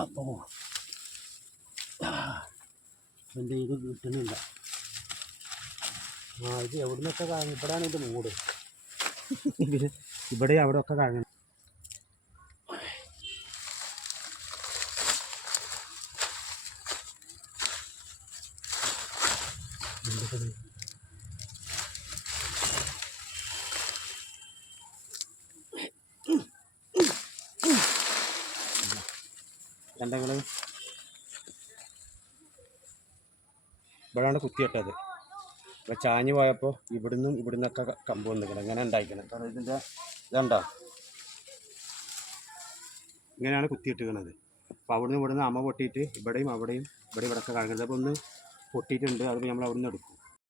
അപ്പോൾ എൻ്റെ ഇത് കിട്ടുന്നില്ല. ഇത് എവിടെ നിന്നൊക്കെ കാണും. ഇവിടെയാണ് ഇത് മൂട്. ഇവിടെ അവിടെ ഒക്കെ കാണണം. കണ്ടങ്ങള് ഇവിടെയാണ് കുത്തിയിട്ടത്. അപ്പോൾ ചാഞ്ഞ് പോയപ്പോൾ ഇവിടുന്നൊക്കെ കമ്പ് വന്നിക്കണം. ഇങ്ങനെ ഉണ്ടായിക്കണം. കാരണം ഇതിൻ്റെ ഇതുണ്ടോ, ഇങ്ങനെയാണ് കുത്തിയിട്ടിരിക്കണത്. അപ്പോൾ ഇവിടുന്ന് അമ്മ പൊട്ടിയിട്ട് ഇവിടെയും ഇവിടെയൊക്കെ കാണുന്നത്. അപ്പോൾ ഒന്ന് പൊട്ടിയിട്ടുണ്ട്. അത് നമ്മൾ അവിടുന്ന് എടുക്കും.